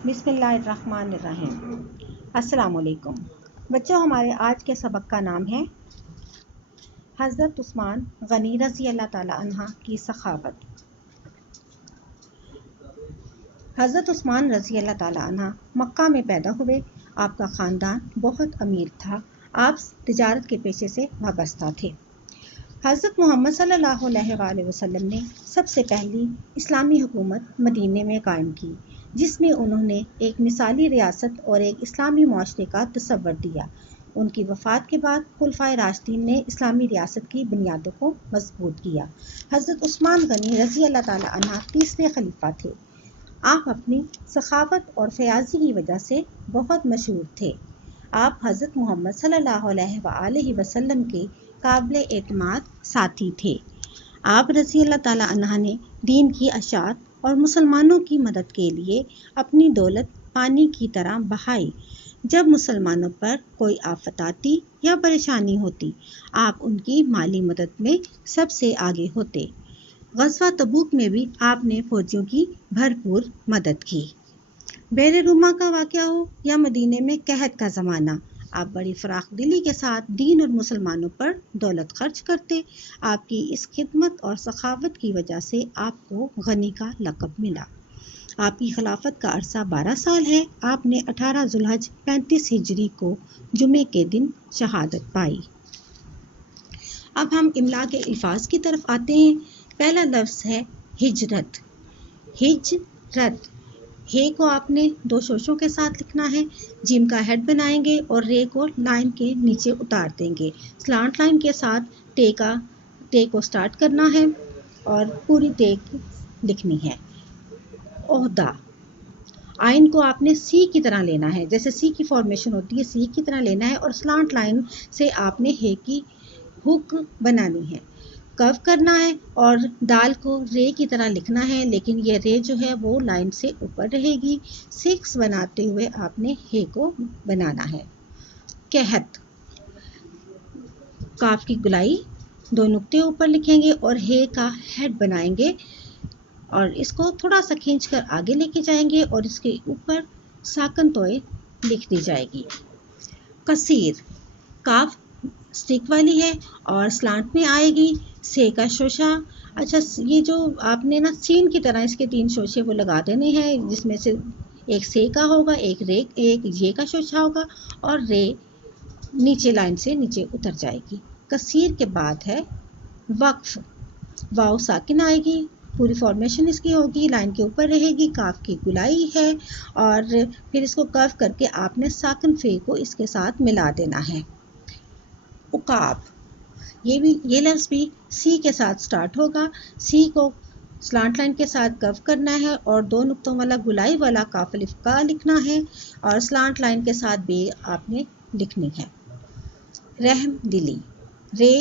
بسم اللہ الرحمن الرحیم۔ السلام علیکم بچوں، ہمارے آج کے سبق کا نام ہے حضرت عثمان غنی رضی اللہ تعالی عنہ کی سخاوت۔ حضرت عثمان رضی اللہ تعالی عنہ مکہ میں پیدا ہوئے۔ آپ کا خاندان بہت امیر تھا۔ آپ تجارت کے پیشے سے وابستہ تھے۔ حضرت محمد صلی اللہ علیہ وآلہ وسلم نے سب سے پہلی اسلامی حکومت مدینے میں قائم کی، جس میں انہوں نے ایک مثالی ریاست اور ایک اسلامی معاشرے کا تصور دیا۔ ان کی وفات کے بعد خلفائے راشدین نے اسلامی ریاست کی بنیادوں کو مضبوط کیا۔ حضرت عثمان غنی رضی اللہ تعالی عنہ تیسرے خلیفہ تھے۔ آپ اپنی سخاوت اور فیاضی کی وجہ سے بہت مشہور تھے۔ آپ حضرت محمد صلی اللہ علیہ وآلہ وسلم کے قابل اعتماد ساتھی تھے۔ آپ رضی اللہ تعالی عنہ نے دین کی اشاعت اور مسلمانوں کی مدد کے لیے اپنی دولت پانی کی طرح بہائی۔ جب مسلمانوں پر کوئی آفت آتی یا پریشانی ہوتی، آپ ان کی مالی مدد میں سب سے آگے ہوتے۔ غزوہ تبوک میں بھی آپ نے فوجیوں کی بھرپور مدد کی۔ بحر روما کا واقعہ ہو یا مدینے میں قحط کا زمانہ، آپ بڑی فراخ دلی کے ساتھ دین اور مسلمانوں پر دولت خرچ کرتے۔ آپ کی اس خدمت اور سخاوت کی وجہ سے آپ کو غنی کا لقب ملا۔ آپ کی خلافت کا عرصہ 12 سال ہے۔ آپ نے 18 ذوالحج 35 ہجری کو جمعے کے دن شہادت پائی۔ اب ہم املا کے الفاظ کی طرف آتے ہیں۔ پہلا لفظ ہے ہجرت۔ ہجرت، ہے کو آپ نے 2 شوشوں کے ساتھ لکھنا ہے۔ جیم کا ہیڈ بنائیں گے اور رے کو لائن کے نیچے اتار دیں گے۔ سلانٹ لائن کے ساتھ ٹے کو سٹارٹ کرنا ہے اور پوری ٹے لکھنی ہے۔ عہدہ، آئین کو آپ نے سی کی طرح لینا ہے، جیسے سی کی فارمیشن ہوتی ہے سی کی طرح لینا ہے، اور سلانٹ لائن سے آپ نے ہے کی ہک بنانی ہے، کرو کرنا ہے، اور دال کو رے کی طرح لکھنا ہے، لیکن یہ رے جو ہے وہ لائن سے اوپر رہے گی۔ 6 بناتے ہوئے آپ نے ہے کو بنانا ہے۔ قحط، کاف کی گلائی 2 نقطے اوپر لکھیں گے اور ہے کا ہیڈ بنائیں گے اور اس کو تھوڑا سا کھینچ کر آگے لے کے جائیں گے اور اس کے اوپر ساکن توئے لکھ دی جائے گی۔ کثیر، کاف سٹک والی ہے اور سلانٹ میں آئے گی۔ سے کا شوشہ، اچھا یہ جو آپ نے نا سین کی طرح اس کے 3 شوشے وہ لگا دینے ہیں، جس میں سے ایک سے کا ہوگا، ایک یہ کا شوشہ ہوگا اور رے نیچے لائن سے نیچے اتر جائے گی۔ کثیر کے بعد ہے وقف، واو ساکن آئے گی، پوری فارمیشن اس کی ہوگی، لائن کے اوپر رہے گی، کاف کی گلائی ہے اور پھر اس کو کرو کر کے آپ نے ساکن فے کو اس کے ساتھ ملا دینا ہے۔ عقاب، یہ لفظ بھی سی کے ساتھ سٹارٹ ہوگا۔ سی کو سلانٹ لائن کے ساتھ کرو کرنا ہے اور 2 نقطوں والا گلائی والا کاف الف کا لکھنا ہے اور سلانٹ لائن کے ساتھ بے آپ نے لکھنی ہے۔ رحم دلی، رے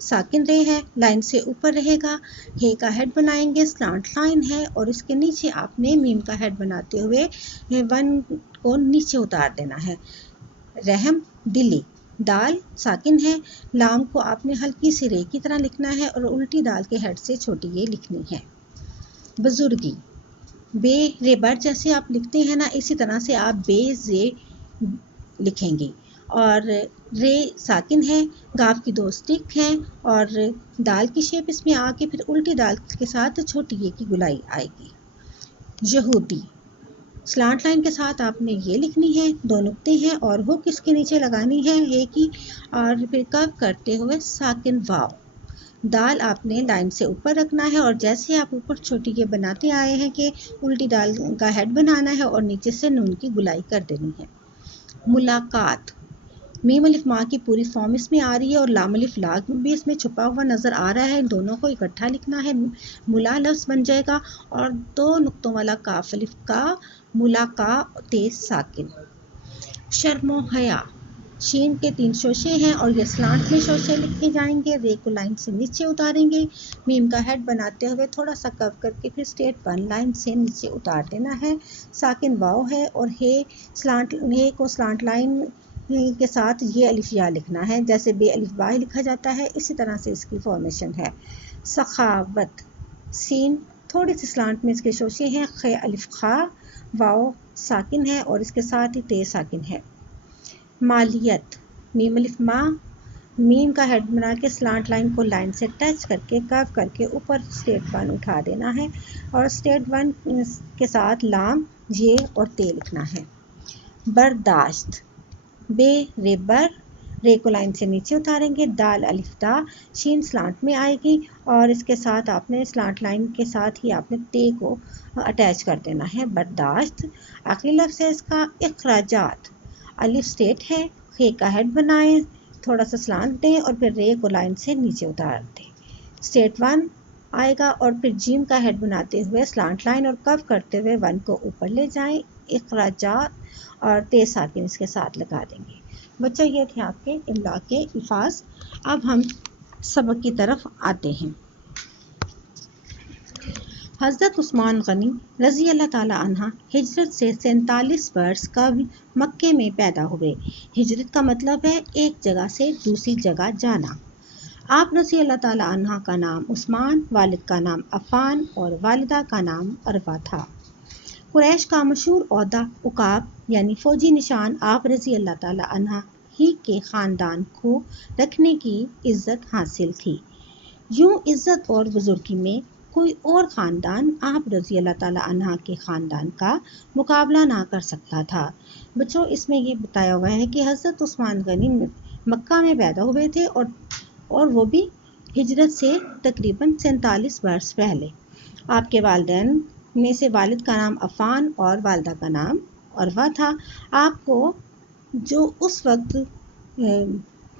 ساکن رے ہے، لائن سے اوپر رہے گا، ہے کا ہیڈ بنائیں گے، سلانٹ لائن ہے اور اس کے نیچے آپ نے میم کا ہیڈ بناتے ہوئے 1 کو نیچے اتار دینا ہے۔ رحم دلی، دال ساکن ہے، لام کو آپ نے ہلکی سی رے کی طرح لکھنا ہے اور الٹی دال کے ہیڈ سے چھوٹی یہ لکھنی ہے۔ بزرگی، بے رے بر جیسے آپ لکھتے ہیں نا، اسی طرح سے آپ بے زے لکھیں گی اور رے ساکن ہے، گاف کی 2 سٹک ہیں اور دال کی شیپ اس میں آ کے پھر الٹی دال کے ساتھ چھوٹی یہ کی گلائی آئے گی۔ یہودی، سلانٹ لائن کے ساتھ آپ نے یہ لکھنی ہے، 2 نقطے ہیں اور ہک اس کے نیچے لگانی ہے کی اور پھر کرو کرتے ہوئے ساکن واو۔ دال آپ نے لائن سے اوپر رکھنا ہے اور جیسے آپ اوپر چھوٹی یہ بناتے آئے ہیں کہ الٹی دال کا ہیڈ بنانا ہے اور نیچے سے نون کی گلائی کر دینی ہے۔ ملاقات، میم الف ماں کی پوری فارم اس میں آ رہی ہے اور لام الف لا بھی اس میں چھپا ہوا نظر آ رہا ہے، ان دونوں کو اکٹھا لکھنا ہے، ملا لفظ بن جائے گا اور 2 نقطوں والا کاف الف کا ملاقات ساکن۔ شرم و حیا، شین کے 3 شوشے ہیں اور یہ سلانٹ میں شوشے لکھے جائیں گے، رے کو لائن سے نیچے اتاریں گے، میم کا ہیڈ بناتے ہوئے تھوڑا سا کرو کر کے پھر اسٹریٹ 1 لائن سے نیچے اتار دینا ہے۔ ساکن واو ہے اور ہے کو سلانٹ لائن کے ساتھ یہ الف یا لکھنا ہے، جیسے بے الف با لکھا جاتا ہے اسی طرح سے اس کی فارمیشن ہے۔ سخاوت، سین تھوڑی سی سلانٹ میں اس کے شوشے ہیں، خ الف خا، واو ساکن ہے اور اس کے ساتھ ہی تے ساکن ہے۔ مالیت، میم الف ما، میم کا ہیڈ بنا کے سلانٹ لائن کو لائن سے ٹچ کر کے کرو کر کے اوپر اسٹیٹ 1 اٹھا دینا ہے اور اسٹیٹ 1 کے ساتھ لام، یہ اور تے لکھنا ہے۔ برداشت، بے ریبر، رے کو لائن سے نیچے اتاریں گے، دال الف دا، شین سلانٹ میں آئے گی اور اس کے ساتھ آپ نے سلانٹ لائن کے ساتھ ہی آپ نے تے کو اٹیچ کر دینا ہے۔ برداشت، آخری لفظ ہے اس کا اخراجات، الف اسٹیٹ ہے، خے کا ہیڈ بنائیں، تھوڑا سا سلانٹ دیں اور پھر رے کو لائن سے نیچے اتار دیں، اسٹیٹ 1 آئے گا اور پھر جیم کا ہیڈ بناتے ہوئے سلانٹ لائن اور کف کرتے ہوئے 1 کو اوپر لے جائیں، اخراجات اور تے ساکن اس کے ساتھ لگا دیں گے۔ بچوں یہ تھے آپ کے املا کے الفاظ۔ اب ہم سبق کی طرف آتے ہیں۔ حضرت عثمان غنی رضی اللہ تعالی عنہ ہجرت سے 47 برس قبل مکے میں پیدا ہوئے۔ ہجرت کا مطلب ہے ایک جگہ سے دوسری جگہ جانا۔ آپ رضی اللہ تعالی عنہ کا نام عثمان، والد کا نام عفان اور والدہ کا نام عروہ تھا۔ قریش کا مشہور عہدہ عقاب یعنی فوجی نشان آپ رضی اللہ تعالی عنہ ہی کے خاندان کو رکھنے کی عزت حاصل تھی۔ یوں عزت اور بزرگی میں کوئی اور خاندان آپ رضی اللہ تعالی عنہ کے خاندان کا مقابلہ نہ کر سکتا تھا۔ بچوں اس میں یہ بتایا ہوا ہے کہ حضرت عثمان غنی مکہ میں پیدا ہوئے تھے اور وہ بھی ہجرت سے تقریباً 47 برس پہلے۔ آپ کے والدین میں سے والد کا نام عفان اور والدہ کا نام عروہ تھا۔ آپ کو جو اس وقت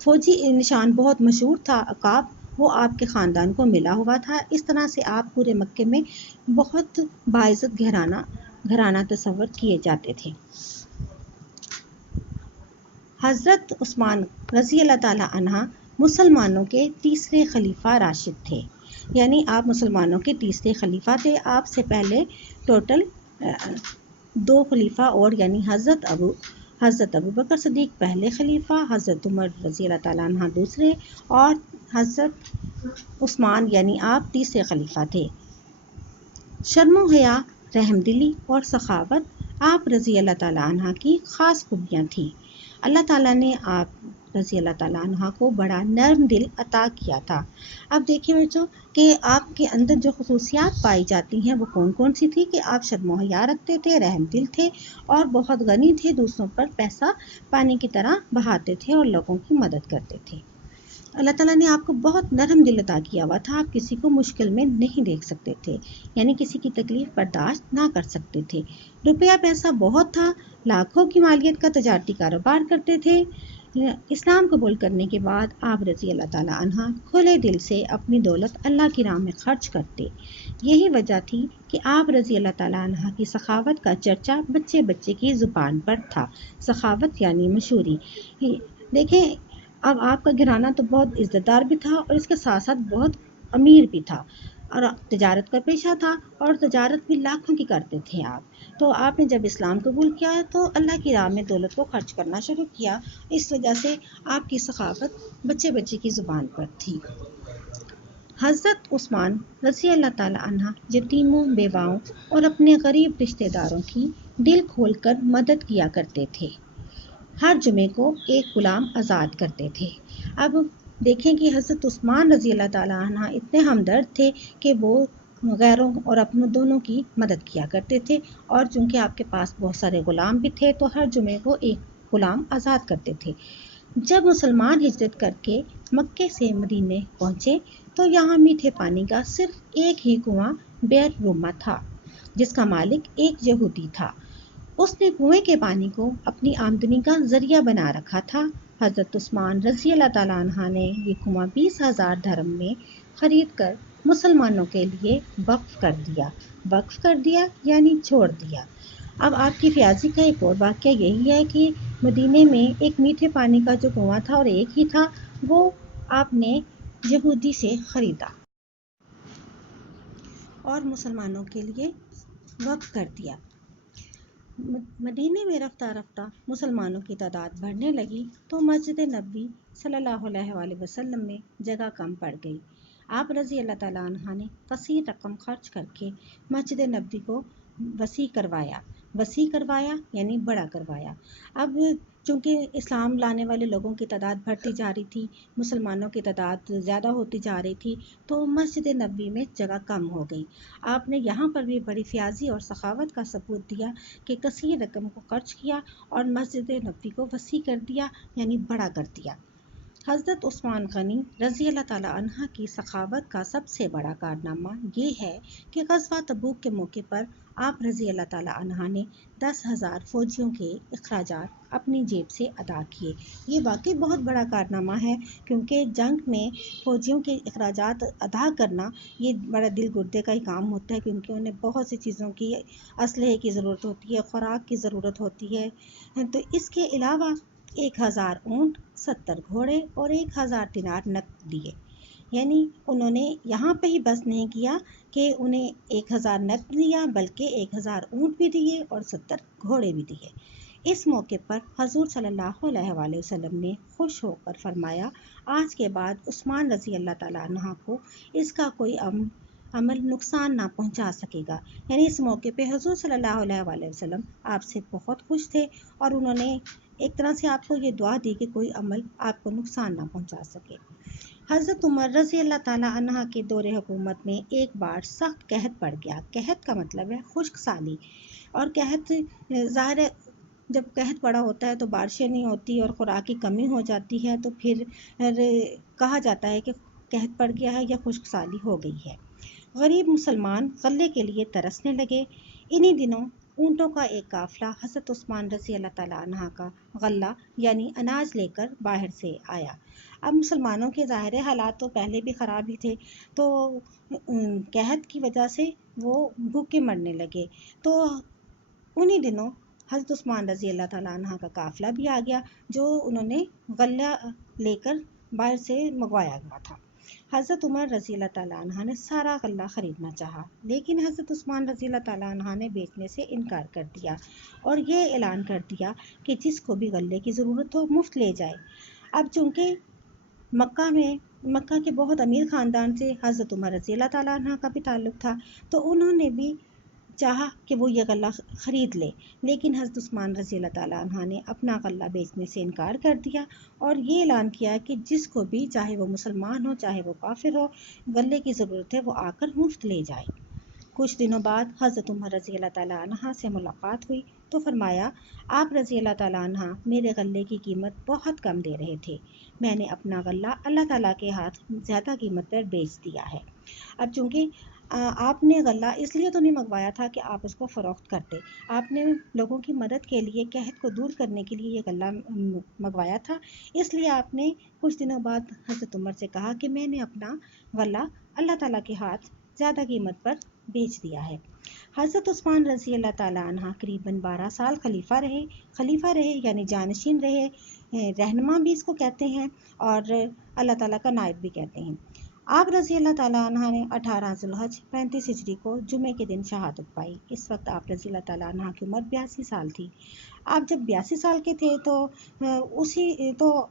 فوجی نشان بہت مشہور تھا عقاب، وہ آپ کے خاندان کو ملا ہوا تھا۔ اس طرح سے آپ پورے مکے میں بہت باعزت گھرانہ تصور کیے جاتے تھے۔ حضرت عثمان رضی اللہ تعالی عنہ مسلمانوں کے تیسرے خلیفہ راشد تھے، یعنی آپ مسلمانوں کے تیسرے خلیفہ تھے۔ آپ سے پہلے ٹوٹل 2 خلیفہ اور یعنی حضرت ابو بکر صدیق پہلے خلیفہ، حضرت عمر رضی اللہ تعالیٰ عنہ دوسرے اور حضرت عثمان یعنی آپ تیسرے خلیفہ تھے۔ شرم و حیا، رحم دلی اور سخاوت آپ رضی اللہ تعالیٰ عنہ کی خاص خوبیاں تھیں۔ اللہ تعالیٰ نے آپ رضی اللہ تعالیٰ عنہ کو بڑا نرم دل عطا کیا تھا۔ اب دیکھیں بچوں کہ آپ کے اندر جو خصوصیات پائی جاتی ہیں وہ کون کون سی تھی کہ آپ شرم و حیا رکھتے تھے، رحم دل تھے اور بہت غنی تھے، دوسروں پر پیسہ پانی کی طرح بہاتے تھے اور لوگوں کی مدد کرتے تھے۔ اللہ تعالیٰ نے آپ کو بہت نرم دل عطا کیا ہوا تھا، آپ کسی کو مشکل میں نہیں دیکھ سکتے تھے، یعنی کسی کی تکلیف برداشت نہ کر سکتے تھے۔ روپیہ پیسہ بہت تھا، لاکھوں کی مالیت کا تجارتی کاروبار کرتے تھے۔ اسلام قبول کرنے کے بعد آپ رضی اللہ تعالیٰ عنہ کھلے دل سے اپنی دولت اللہ کی راہ میں خرچ کرتے۔ یہی وجہ تھی کہ آپ رضی اللہ تعالیٰ عنہ کی سخاوت کا چرچا بچے بچے کی زبان پر تھا۔ سخاوت یعنی مشہوری۔ دیکھیں اب آپ کا گھرانہ تو بہت عزت دار بھی تھا اور اس کے ساتھ ساتھ بہت امیر بھی تھا اور تجارت کا پیشہ تھا اور تجارت بھی لاکھوں کی کرتے تھے آپ۔ تو آپ نے جب اسلام قبول کیا تو اللہ کی راہ میں دولت کو خرچ کرنا شروع کیا، اس وجہ سے آپ کی سخاوت بچے بچے کی زبان پر تھی۔ حضرت عثمان رضی اللہ تعالی عنہ یتیموں، بیواؤں اور اپنے غریب رشتہ داروں کی دل کھول کر مدد کیا کرتے تھے۔ ہر جمعے کو ایک غلام آزاد کرتے تھے۔ اب دیکھیں کہ حضرت عثمان رضی اللہ تعالی عنہ اتنے ہمدرد تھے کہ وہ غیروں اور اپنوں دونوں کی مدد کیا کرتے تھے، اور چونکہ آپ کے پاس بہت سارے غلام بھی تھے تو ہر جمعے کو ایک غلام آزاد کرتے تھے۔ جب مسلمان ہجرت کر کے مکے سے مدینے پہنچے تو یہاں میٹھے پانی کا صرف ایک ہی کنواں بئر رومہ تھا، جس کا مالک ایک یہودی تھا۔ اس نے کنویں کے پانی کو اپنی آمدنی کا ذریعہ بنا رکھا تھا۔ حضرت عثمان رضی اللہ تعالیٰ عنہ نے یہ کنواں 20,000 درہم میں خرید کر مسلمانوں کے لیے وقف کر دیا۔ وقف کر دیا یعنی چھوڑ دیا۔ اب آپ کی فیاضی کا ایک اور واقعہ یہی ہے کہ مدینے میں ایک میٹھے پانی کا جو کنواں تھا اور ایک ہی تھا، وہ آپ نے یہودی سے خریدا اور مسلمانوں کے لیے وقف کر دیا۔ مدینے میں رفتہ رفتہ مسلمانوں کی تعداد بڑھنے لگی تو مسجد نبوی صلی اللہ علیہ وآلہ وسلم میں جگہ کم پڑ گئی۔ آپ رضی اللہ تعالیٰ عنہ نے کثیر رقم خرچ کر کے مسجد نبوی کو وسیع کروایا یعنی بڑا کروایا۔ اب چونکہ اسلام لانے والے لوگوں کی تعداد بڑھتی جا رہی تھی، مسلمانوں کی تعداد زیادہ ہوتی جا رہی تھی، تو مسجد نبوی میں جگہ کم ہو گئی۔ آپ نے یہاں پر بھی بڑی فیاضی اور سخاوت کا ثبوت دیا کہ کثیر رقم کو خرچ کیا اور مسجد نبوی کو وسیع کر دیا یعنی بڑا کر دیا۔ حضرت عثمان غنی رضی اللہ تعالیٰ عنہ کی سخاوت کا سب سے بڑا کارنامہ یہ ہے کہ غزوہ تبوک کے موقع پر آپ رضی اللہ تعالیٰ عنہ نے 10,000 فوجیوں کے اخراجات اپنی جیب سے ادا کیے۔ یہ واقعی بہت بڑا کارنامہ ہے، کیونکہ جنگ میں فوجیوں کے اخراجات ادا کرنا یہ بڑا دل گردے کا ہی کام ہوتا ہے، کیونکہ انہیں بہت سی چیزوں کی اسلحے کی ضرورت ہوتی ہے، خوراک کی ضرورت ہوتی ہے۔ تو اس کے علاوہ 1,000 اونٹ، 70 گھوڑے اور 1,000 دینار نقد دیے۔ یعنی انہوں نے یہاں پہ ہی بس نہیں کیا کہ انہیں 1,000 نقد دیا، بلکہ 1,000 اونٹ بھی دیے اور 70 گھوڑے بھی دیے۔ اس موقع پر حضور صلی اللہ علیہ وآلہ وسلم نے خوش ہو کر فرمایا، آج کے بعد عثمان رضی اللہ تعالیٰ عنہ کو اس کا کوئی عمل نقصان نہ پہنچا سکے گا۔ یعنی اس موقع پہ حضور صلی اللہ علیہ وآلہ وسلم آپ سے بہت خوش تھے اور انہوں نے ایک طرح سے آپ کو یہ دعا دی کہ کوئی عمل آپ کو نقصان نہ پہنچا سکے۔ حضرت عمر رضی اللہ تعالیٰ عنہ کے دور حکومت میں ایک بار سخت قحط پڑ گیا۔ قحط کا مطلب ہے خشک سالی، اور قحط ظاہر ہے جب قحط پڑا ہوتا ہے تو بارشیں نہیں ہوتی اور خوراک کی کمی ہو جاتی ہے، تو پھر کہا جاتا ہے کہ قحط پڑ گیا ہے یا خشک سالی ہو گئی ہے۔ غریب مسلمان غلے کے لیے ترسنے لگے۔ انہی دنوں اونٹوں کا ایک قافلہ حضرت عثمان رضی اللہ تعالیٰ عنہ کا غلہ یعنی اناج لے کر باہر سے آیا۔ اب مسلمانوں کے ظاہر حالات تو پہلے بھی خراب ہی تھے، تو قحط کی وجہ سے وہ بھوکے مرنے لگے۔ تو انہی دنوں حضرت عثمان رضی اللہ تعالیٰ عنہ کا قافلہ بھی آ گیا، جو انہوں نے غلہ لے کر باہر سے منگوایا ہوا تھا۔ حضرت عمر رضی اللہ تعالیٰ عنہ نے سارا غلہ خریدنا چاہا، لیکن حضرت عثمان رضی اللہ تعالیٰ عنہ نے بیچنے سے انکار کر دیا اور یہ اعلان کر دیا کہ جس کو بھی غلے کی ضرورت ہو مفت لے جائے۔ اب چونکہ مکہ کے بہت امیر خاندان سے حضرت عمر رضی اللہ تعالیٰ عنہ کا بھی تعلق تھا، تو انہوں نے بھی چاہا کہ وہ یہ غلہ خرید لے، لیکن حضرت عثمان رضی اللہ تعالیٰ عنہ نے اپنا غلہ بیچنے سے انکار کر دیا اور یہ اعلان کیا کہ جس کو بھی، چاہے وہ مسلمان ہو چاہے وہ کافر ہو، غلے کی ضرورت ہے وہ آ کر مفت لے جائے۔ کچھ دنوں بعد حضرت عمر رضی اللہ تعالیٰ عنہ سے ملاقات ہوئی تو فرمایا، آپ رضی اللہ تعالیٰ عنہ میرے غلے کی قیمت بہت کم دے رہے تھے، میں نے اپنا غلہ اللہ تعالیٰ کے ہاتھ زیادہ قیمت پر بیچ دیا ہے۔ اب چونکہ آپ نے غلہ اس لیے تو نہیں منگوایا تھا کہ آپ اس کو فروخت کرتے، آپ نے لوگوں کی مدد کے لیے، قحط کو دور کرنے کے لیے یہ غلہ منگوایا تھا، اس لیے آپ نے کچھ دنوں بعد حضرت عمر سے کہا کہ میں نے اپنا غلہ اللہ تعالیٰ کے ہاتھ زیادہ قیمت پر بیچ دیا ہے۔ حضرت عثمان رضی اللہ تعالیٰ عنہ قریباً 12 سال خلیفہ رہے یعنی جانشین رہے، رہنما بھی اس کو کہتے ہیں اور اللہ تعالیٰ کا نائب بھی کہتے ہیں۔ آپ رضی اللہ تعالیٰ عنہ نے 18 ذوالحج 35 ہجری کو جمعے کے دن شہادت پائی۔ اس وقت آپ رضی اللہ تعالیٰ عنہ کی عمر 82 سال تھی۔ آپ جب 82 سال کے تھے تو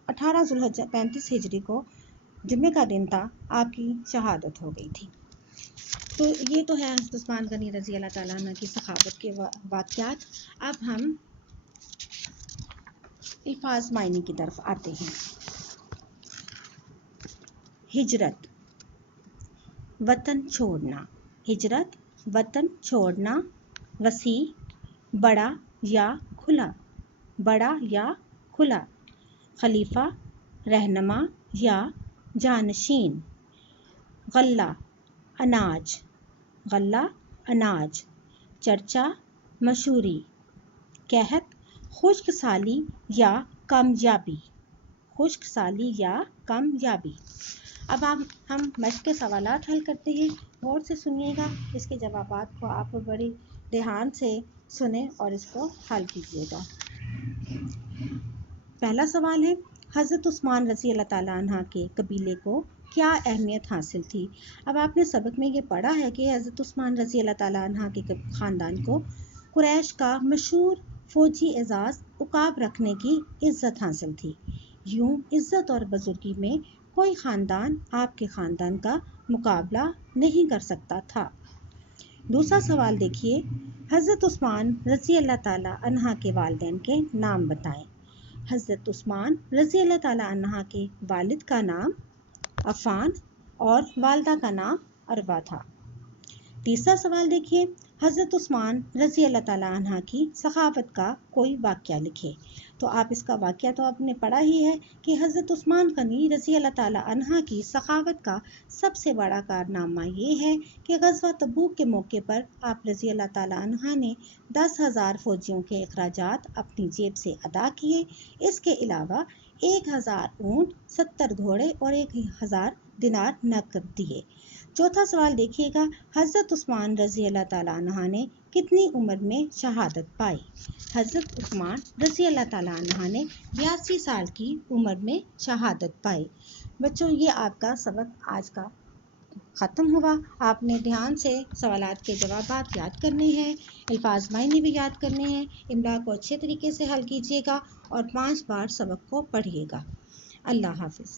18 ذوالحج 35 ہجری کو جمعے کا دن تھا، آپ کی شہادت ہو گئی تھی۔ تو یہ تو ہے حضرت عثمان غنی رضی اللہ تعالیٰ عنہ کی سخاوت کے واقعات۔ اب ہم الفاظ معنی کی طرف آتے ہیں۔ ہجرت، وطن چھوڑنا۔ ہجرت، وطن چھوڑنا۔ وسیع، بڑا یا کھلا، بڑا یا کھلا۔ خلیفہ، رہنما یا جانشین۔ غلہ، اناج، غلہ، اناج۔ چرچا، مشہوری۔ قحط، خشک سالی یا کمیابی، خشک سالی یا کمیابی۔ اب ہم مشق کے سوالات حل کرتے ہیں، غور سے سنیے گا، اس کے جوابات کو آپ بڑی دھیان سے سنیں اور اس کو حل کیجیے گا۔ پہلا سوال ہے، حضرت عثمان رضی اللہ تعالیٰ عنہ کے قبیلے کو کیا اہمیت حاصل تھی؟ اب آپ نے سبق میں یہ پڑھا ہے کہ حضرت عثمان رضی اللہ تعالیٰ عنہ کے خاندان کو قریش کا مشہور فوجی اعزاز عقاب رکھنے کی عزت حاصل تھی۔ یوں عزت اور بزرگی میں کوئی خاندان آپ کے خاندان کا مقابلہ نہیں کر سکتا تھا۔ دوسرا سوال دیکھیے، حضرت عثمان رضی اللہ تعالیٰ عنہ کے والدین کے نام بتائیں۔ حضرت عثمان رضی اللہ تعالیٰ عنہ کے والد کا نام عفان اور والدہ کا نام عروہ تھا۔ تیسرا سوال دیکھیے، حضرت عثمان رضی اللہ تعالیٰ عنہ کی سخاوت کا کوئی واقعہ لکھے۔ تو آپ اس کا واقعہ تو آپ نے پڑھا ہی ہے کہ حضرت عثمان غنی رضی اللہ تعالیٰ عنہ کی سخاوت کا سب سے بڑا کارنامہ یہ ہے کہ غزوہ تبوک کے موقع پر آپ رضی اللہ تعالیٰ عنہ نے 10,000 فوجیوں کے اخراجات اپنی جیب سے ادا کیے۔ اس کے علاوہ 1,000 اونٹ، 70 گھوڑے اور 1,000 دینار نقد دیے۔ چوتھا سوال دیکھیے گا، حضرت عثمان رضی اللہ تعالیٰ عنہ نے کتنی عمر میں شہادت پائی؟ حضرت عثمان رضی اللہ تعالیٰ عنہ نے 82 سال کی عمر میں شہادت پائی۔ بچوں، یہ آپ کا سبق آج کا ختم ہوا۔ آپ نے دھیان سے سوالات کے جوابات یاد کرنے ہیں، الفاظ معنی بھی یاد کرنے ہیں، املا کو اچھے طریقے سے حل کیجیے گا اور 5 بار سبق کو پڑھیے گا۔ اللہ حافظ۔